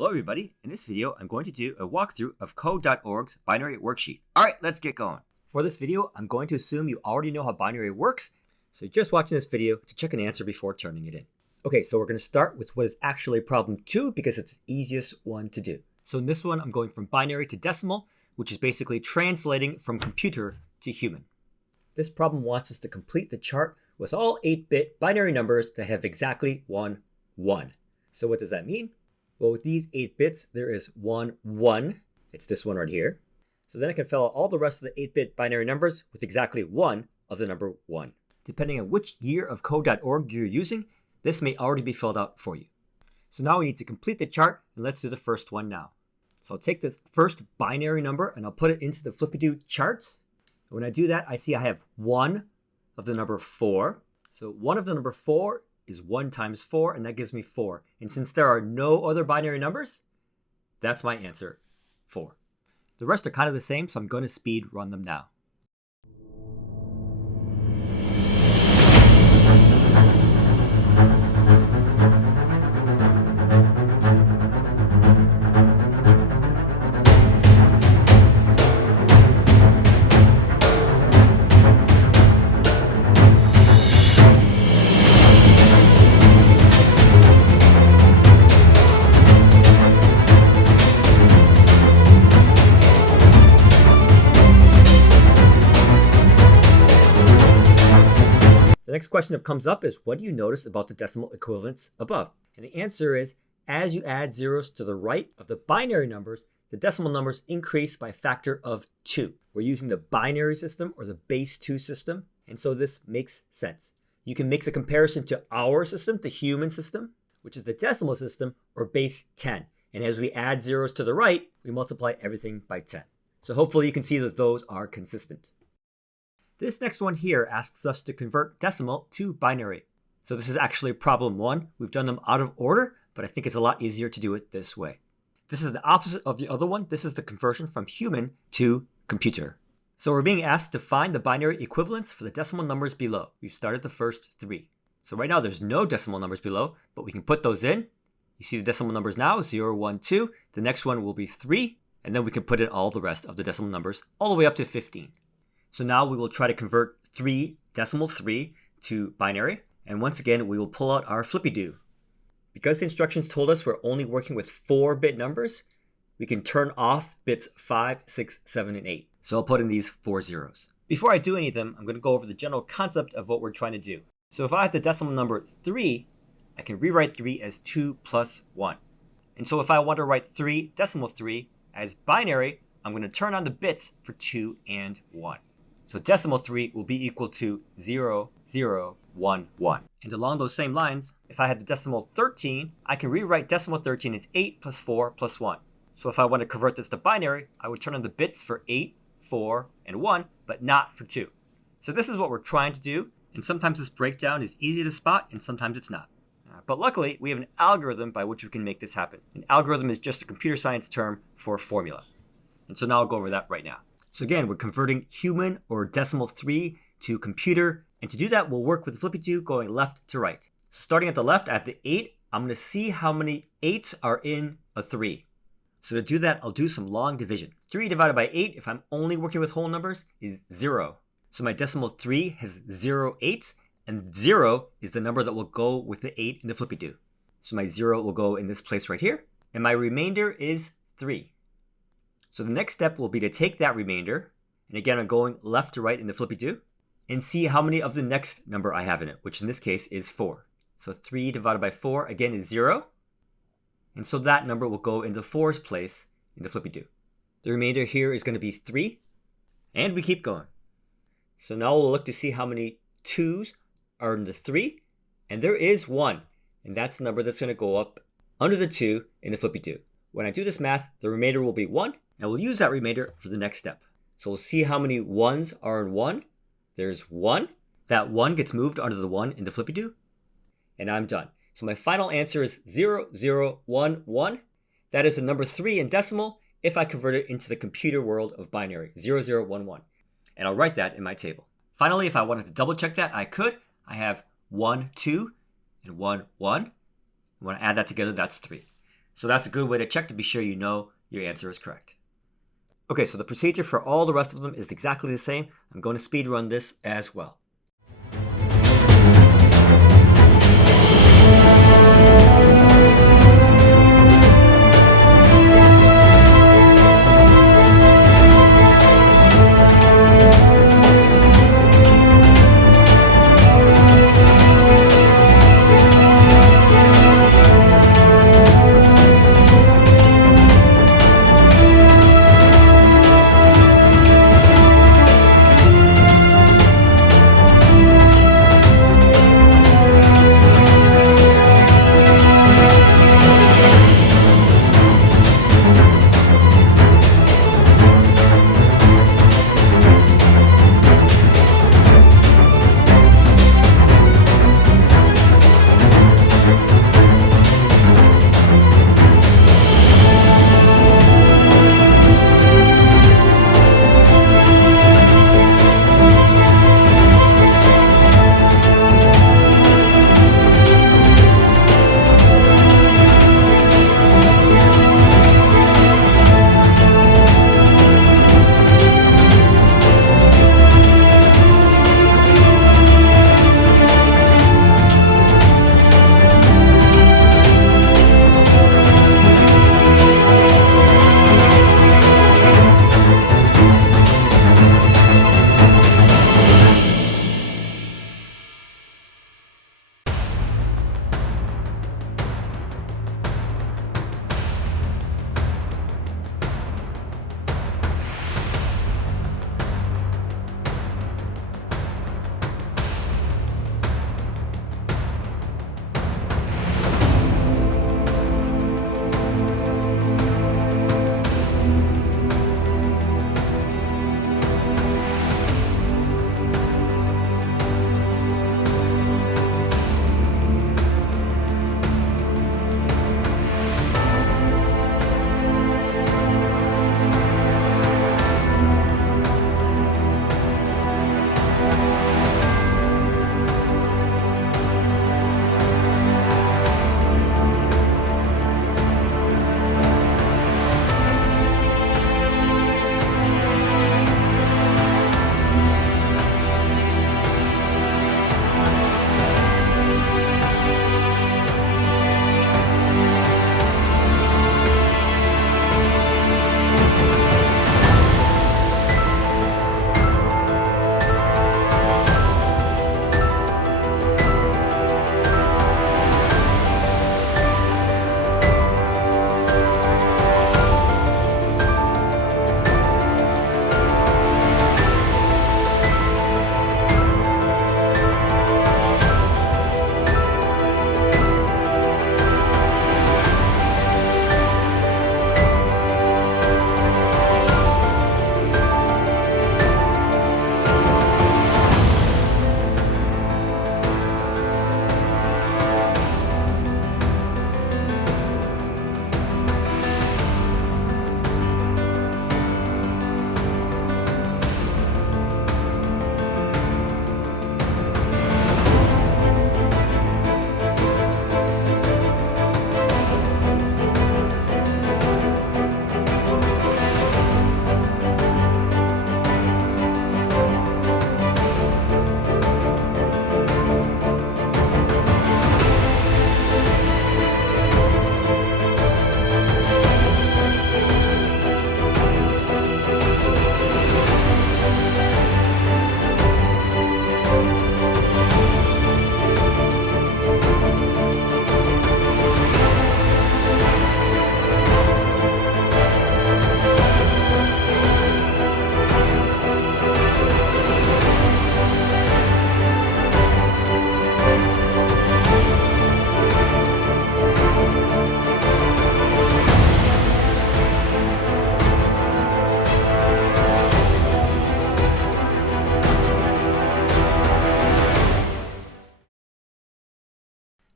Hello everybody, in this video I'm going to do a walkthrough of code.org's binary worksheet. Alright, let's get going. For this video, I'm going to assume you already know how binary works, so you're just watching this video to check an answer before turning it in. Okay, so we're going to start with what is actually problem 2 because it's the easiest one to do. So in this one, I'm going from binary to decimal, which is basically translating from computer to human. This problem wants us to complete the chart with all 8-bit binary numbers that have exactly 1, 1. So what does that mean? Well, with these 8 bits, there is 1, 1. It's this one right here. So then I can fill out all the rest of the 8-bit binary numbers with exactly 1 of the number 1. Depending on which year of code.org you're using, this may already be filled out for you. So now we need to complete the chart, and let's do the first one now. So I'll take this first binary number and I'll put it into the Flippy chart. And when I do that, I see I have 1 of the number 4. So 1 of the number 4 is 1 times 4, and that gives me 4. And since there are no other binary numbers, that's my answer, 4. The rest are kind of the same, so I'm going to speed run them now. The next question that comes up is, what do you notice about the decimal equivalents above? And the answer is, as you add zeros to the right of the binary numbers, the decimal numbers increase by a factor of 2. We're using the binary system or the base 2 system, and so this makes sense. You can make the comparison to our system, the human system, which is the decimal system, or base 10. And as we add zeros to the right, we multiply everything by 10. So hopefully you can see that those are consistent. This next one here asks us to convert decimal to binary. So this is actually problem 1. We've done them out of order, but I think it's a lot easier to do it this way. This is the opposite of the other one. This is the conversion from human to computer. So we're being asked to find the binary equivalents for the decimal numbers below. We've started the first 3. So right now there's no decimal numbers below, but we can put those in. You see the decimal numbers now, 0, 1, 2. The next one will be 3, and then we can put in all the rest of the decimal numbers all the way up to 15. So now we will try to convert 3 decimal 3 to binary. And once again, we will pull out our Flippy. Because the instructions told us we're only working with 4-bit numbers, we can turn off bits 5, 6, 7, and 8. So I'll put in these 4 zeros. Before I do any of them, I'm going to go over the general concept of what we're trying to do. So if I have the decimal number 3, I can rewrite 3 as 2 plus 1. And so if I want to write 3 decimal 3 as binary, I'm going to turn on the bits for 2 and 1. So decimal 3 will be equal to 0, 0, 1, 1. And along those same lines, if I had the decimal 13, I can rewrite decimal 13 as 8 plus 4 plus 1. So if I want to convert this to binary, I would turn on the bits for 8, 4, and 1, but not for 2. So this is what we're trying to do, and sometimes this breakdown is easy to spot, and sometimes it's not. But luckily, we have an algorithm by which we can make this happen. An algorithm is just a computer science term for a formula. And so now I'll go over that right now. So again, we're converting human or decimal 3 to computer. And to do that, we'll work with Flippy going left to right. So starting at the left, I have the 8. I'm going to see how many 8s are in a 3. So to do that, I'll do some long division. 3 divided by 8, if I'm only working with whole numbers, is 0. So my decimal 3 has 0 8s, and 0 is the number that will go with the 8 in the Flippy. So my 0 will go in this place right here. And my remainder is 3. So the next step will be to take that remainder, and again I'm going left to right in the Flippy, and see how many of the next number I have in it, which in this case is 4. So 3 divided by 4 again is 0, and so that number will go in the 4's place in the Flippy. The remainder here is going to be 3, and we keep going. So now we'll look to see how many 2's are in the 3, and there is 1, and that's the number that's going to go up under the 2 in the Flippy. When I do this math, the remainder will be 1, and we'll use that remainder for the next step. So we'll see how many 1's are in 1. There's 1. That 1 gets moved onto the 1 in the Flippy, and I'm done. So my final answer is 0, 0, 1, 1. That is the number 3 in decimal if I convert it into the computer world of binary, 0, 0, 1, 1. And I'll write that in my table. Finally, if I wanted to double check that, I could. I have 1, 2, and 1, 1. When I add that together, that's 3. So that's a good way to check to be sure you know your answer is correct. Okay, so the procedure for all the rest of them is exactly the same. I'm going to speed run this as well.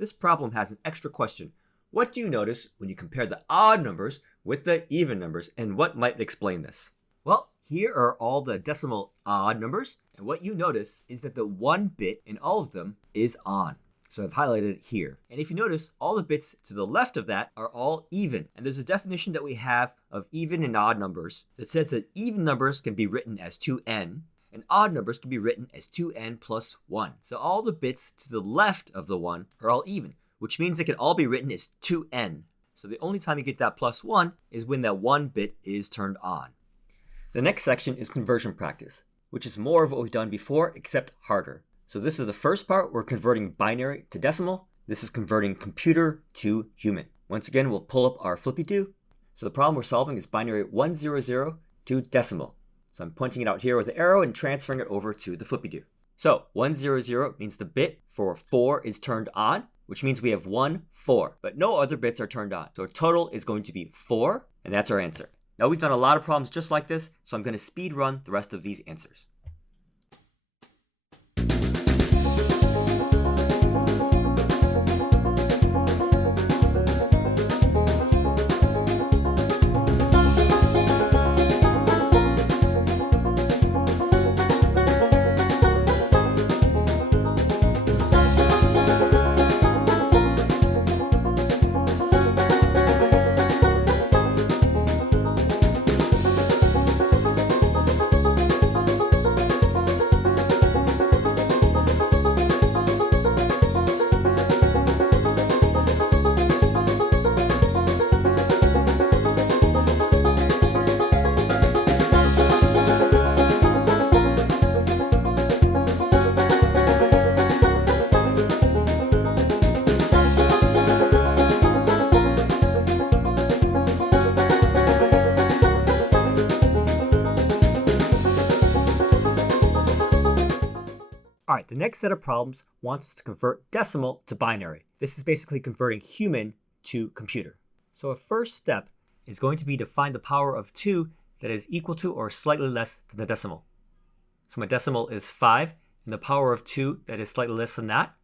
This problem has an extra question. What do you notice when you compare the odd numbers with the even numbers, and what might explain this? Well, here are all the decimal odd numbers, and what you notice is that the 1 bit in all of them is on. So I've highlighted it here. And if you notice, all the bits to the left of that are all even. And there's a definition that we have of even and odd numbers that says that even numbers can be written as 2n, and odd numbers can be written as 2n plus 1. So all the bits to the left of the 1 are all even, which means they can all be written as 2n. So the only time you get that plus 1 is when that 1 bit is turned on. The next section is conversion practice, which is more of what we've done before, except harder. So this is the first part. We're converting binary to decimal. This is converting computer to human. Once again, we'll pull up our Flippy do. So the problem we're solving is binary 100 to decimal. So I'm pointing it out here with the arrow and transferring it over to the Flippy do. So 100 means the bit for 4 is turned on, which means we have 1, 4, but no other bits are turned on. So our total is going to be 4, and that's our answer. Now we've done a lot of problems just like this, so I'm going to speed run the rest of these answers. Alright, the next set of problems wants us to convert decimal to binary. This is basically converting human to computer. So a first step is going to be to find the power of 2 that is equal to or slightly less than the decimal. So my decimal is 5, and the power of 2 that is slightly less than that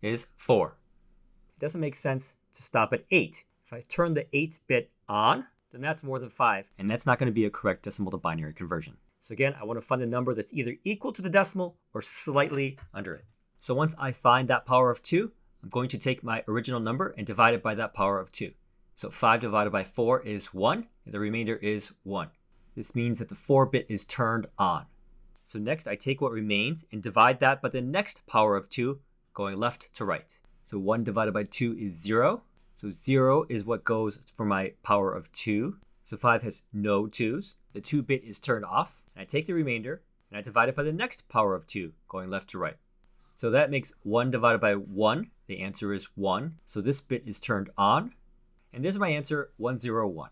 is 4. It doesn't make sense to stop at 8. If I turn the 8 bit on, then that's more than 5, and that's not going to be a correct decimal to binary conversion. So again, I want to find a number that's either equal to the decimal or slightly under it. So once I find that power of 2, I'm going to take my original number and divide it by that power of 2. So 5 divided by 4 is 1, and the remainder is 1. This means that the 4 bit is turned on. So next I take what remains and divide that by the next power of 2, going left to right. So 1 divided by 2 is 0. So 0 is what goes for my power of 2. So 5 has no 2's. The 2 bit is turned off. And I take the remainder and I divide it by the next power of 2, going left to right. So that makes 1 divided by 1. The answer is 1. So this bit is turned on. And there's my answer, 101.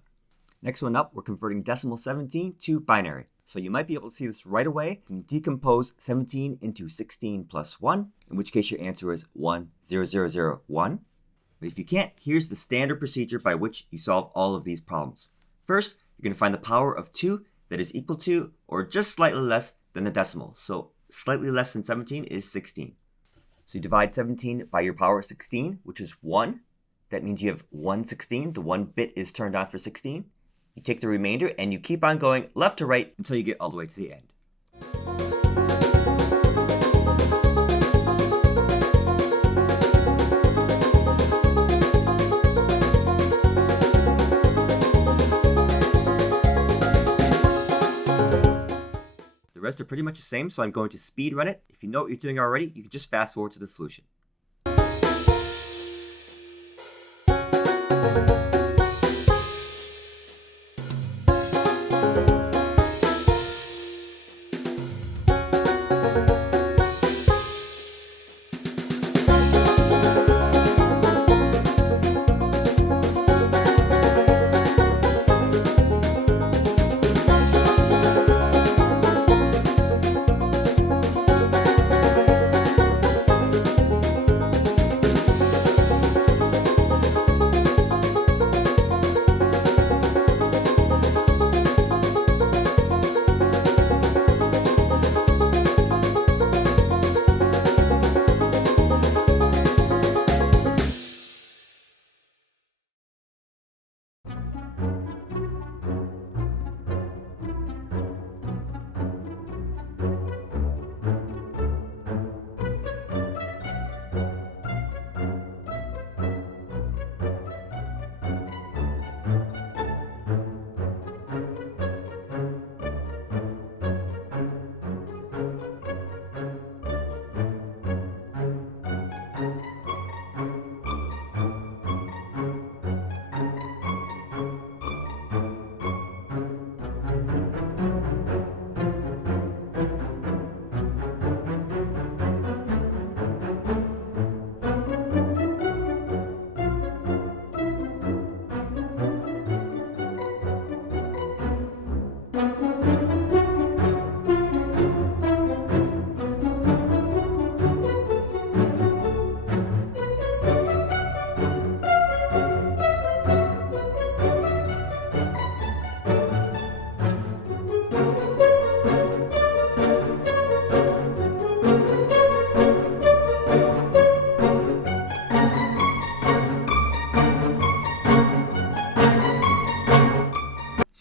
Next one up, we're converting decimal 17 to binary. So you might be able to see this right away. You can decompose 17 into 16 plus 1, in which case your answer is 10001. But if you can't, here's the standard procedure by which you solve all of these problems. First, you're going to find the power of 2 that is equal to or just slightly less than the decimal. So slightly less than 17 is 16. So you divide 17 by your power of 16, which is 1. That means you have 1/16. The 1 bit is turned on for 16. You take the remainder and you keep on going left to right until you get all the way to the end. The rest are pretty much the same, so I'm going to speed run it. If you know what you're doing already, you can just fast forward to the solution.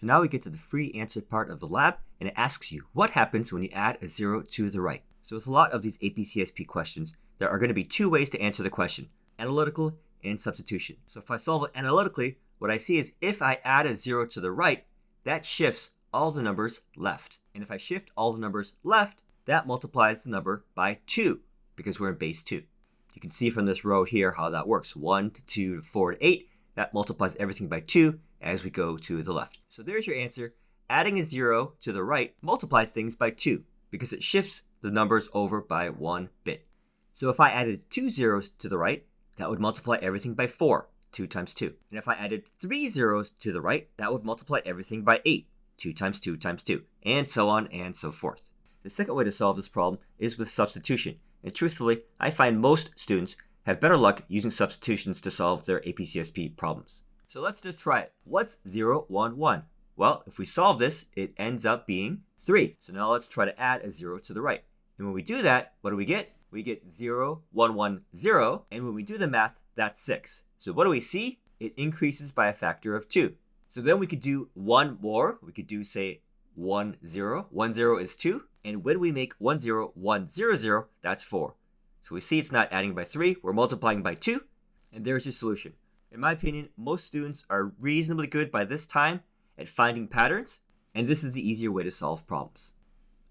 So now we get to the free answer part of the lab, and it asks you what happens when you add a 0 to the right. So with a lot of these AP CSP questions, there are going to be two ways to answer the question: analytical and substitution. So if I solve it analytically, what I see is if I add a 0 to the right, that shifts all the numbers left. And if I shift all the numbers left, that multiplies the number by 2 because we're in base 2. You can see from this row here how that works. 1 to 2 to 4 to 8. That multiplies everything by 2 as we go to the left. So there's your answer. Adding a 0 to the right multiplies things by 2 because it shifts the numbers over by 1 bit. So if I added 2 zeros to the right, that would multiply everything by 4, 2 times 2. And if I added 3 zeros to the right, that would multiply everything by 8, 2 times 2 times 2, and so on and so forth. The second way to solve this problem is with substitution. And truthfully, I find most students have better luck using substitutions to solve their AP CSP problems. So let's just try it. What's 0, 1, 1? Well, if we solve this, it ends up being 3. So now let's try to add a 0 to the right. And when we do that, what do we get? We get 0, 1, 1, 0. And when we do the math, that's 6. So what do we see? It increases by a factor of 2. So then we could do one more. We could do, say, 1, 0. 1, 0 is 2. And when we make 1, 0, 1, 0, 0, that's 4. So we see it's not adding by 3. We're multiplying by 2. And there's your solution. In my opinion, most students are reasonably good by this time at finding patterns. And this is the easier way to solve problems.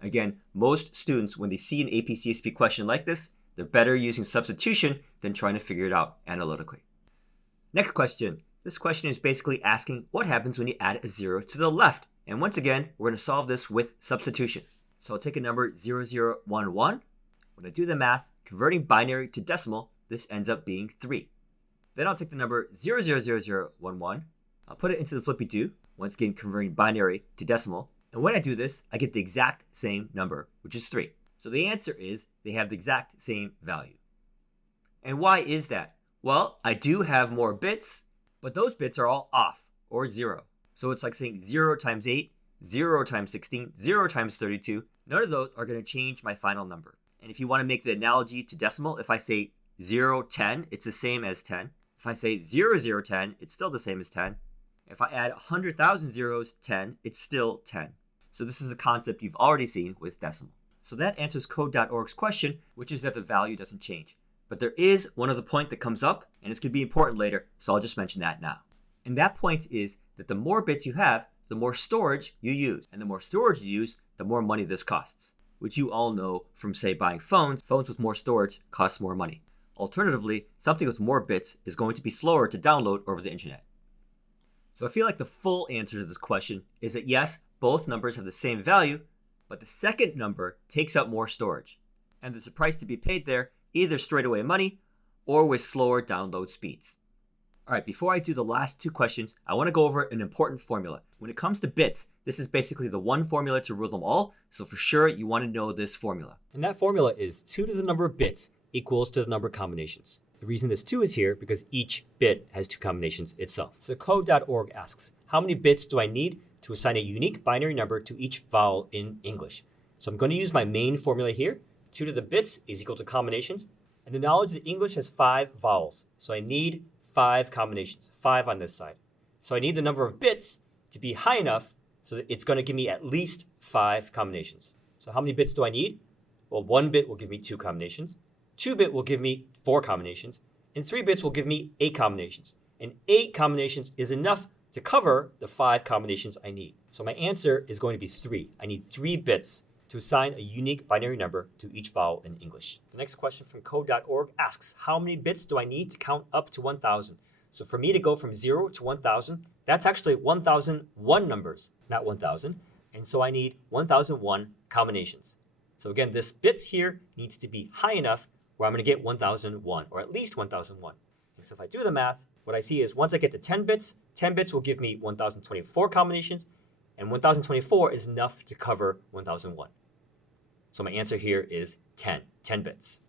Again, most students, when they see an AP CSP question like this, they're better using substitution than trying to figure it out analytically. Next question. This question is basically asking what happens when you add a 0 to the left. And once again, we're going to solve this with substitution. So I'll take a number 0011. When I do the math, converting binary to decimal, this ends up being 3. Then I'll take the number 000011. I'll put it into the Flippy do, once again converting binary to decimal. And when I do this, I get the exact same number, which is 3. So the answer is they have the exact same value. And why is that? Well, I do have more bits, but those bits are all off, or 0. So it's like saying 0 times 8, 0 times 16, 0 times 32. None of those are going to change my final number. And if you want to make the analogy to decimal, if I say 0, 10, it's the same as 10. If I say 0, 0, 10, it's still the same as 10. If I add 100,000 zeros, 10, it's still 10. So this is a concept you've already seen with decimal. So that answers code.org's question, which is that the value doesn't change. But there is one other point that comes up, and it's going to be important later, so I'll just mention that now. And that point is that the more bits you have, the more storage you use. And the more storage you use, the more money this costs, which you all know from, say, buying phones. Phones with more storage cost more money. Alternatively, something with more bits is going to be slower to download over the internet. So I feel like the full answer to this question is that yes, both numbers have the same value, but the second number takes up more storage. And there's a price to be paid there, either straight away money or with slower download speeds. All right, before I do the last two questions, I want to go over an important formula. When it comes to bits, this is basically the one formula to rule them all, so for sure you want to know this formula. And that formula is 2 to the number of bits equals to the number of combinations. The reason this 2 is here because each bit has 2 combinations itself. So code.org asks, how many bits do I need to assign a unique binary number to each vowel in English? So I'm going to use my main formula here. 2 to the bits is equal to combinations. And the knowledge that English has 5 vowels. So I need 5 combinations, 5 on this side. So I need the number of bits to be high enough so that it's going to give me at least 5 combinations. So how many bits do I need? Well, 1 bit will give me 2 combinations. 2 bit will give me 4 combinations. And 3 bits will give me 8 combinations. And 8 combinations is enough to cover the 5 combinations I need. So my answer is going to be 3. I need 3 bits to assign a unique binary number to each vowel in English. The next question from code.org asks, how many bits do I need to count up to 1,000? So for me to go from 0 to 1,000, that's actually 1,001 numbers, not 1,000. And so I need 1,001 combinations. So again, this bits here needs to be high enough where I'm going to get 1,001, or at least 1,001. And so if I do the math, what I see is once I get to 10 bits will give me 1,024 combinations, and 1,024 is enough to cover 1,001. So my answer here is 10 bits.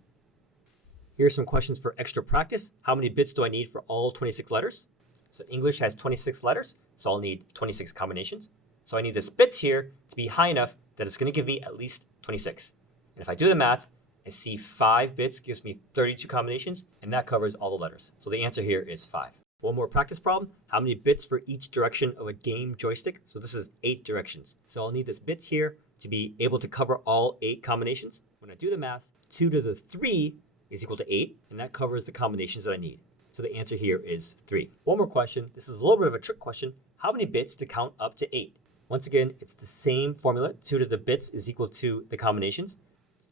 Here are some questions for extra practice. How many bits do I need for all 26 letters? So English has 26 letters, so I'll need 26 combinations. So I need this bits here to be high enough that it's going to give me at least 26. And if I do the math, I see 5 bits gives me 32 combinations, and that covers all the letters. So the answer here is 5. One more practice problem. How many bits for each direction of a game joystick? So this is 8 directions. So I'll need this bits here to be able to cover all 8 combinations. When I do the math, 2 to the 3 is equal to 8, and that covers the combinations that I need. So the answer here is 3. One more question. This is a little bit of a trick question. How many bits to count up to 8? Once again, it's the same formula. 2 to the bits is equal to the combinations.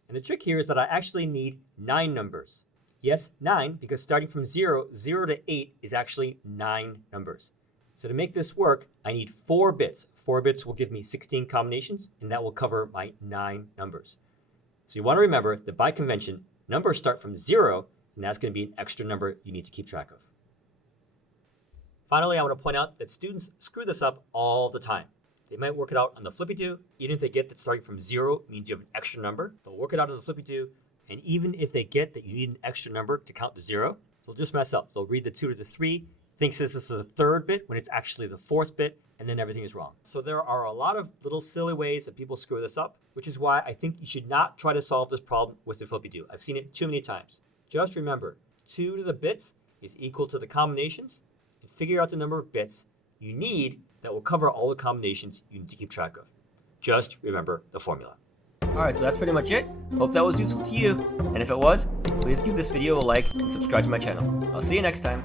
And the trick here is that I actually need 9 numbers. Yes, 9, because starting from 0 to 8 is actually 9 numbers. So to make this work, I need 4 bits. 4 bits will give me 16 combinations, and that will cover my 9 numbers. So you want to remember that by convention, numbers start from 0, and that's going to be an extra number you need to keep track of. Finally, I want to point out that students screw this up all the time. They might work it out on the Flippy do, even if they get that starting from 0 means you have an extra number. They'll work it out on the Flippy do, and even if they get that you need an extra number to count to 0, they'll just mess up. They'll read the 2 to the 3, thinks this is the 3rd bit when it's actually the 4th bit, and then everything is wrong. So there are a lot of little silly ways that people screw this up, which is why I think you should not try to solve this problem with the Flippy do. I've seen it too many times. Just remember, 2 to the bits is equal to the combinations, and figure out the number of bits you need that will cover all the combinations you need to keep track of. Just remember the formula. All right, so that's pretty much it. Hope that was useful to you. And if it was, please give this video a like and subscribe to my channel. I'll see you next time.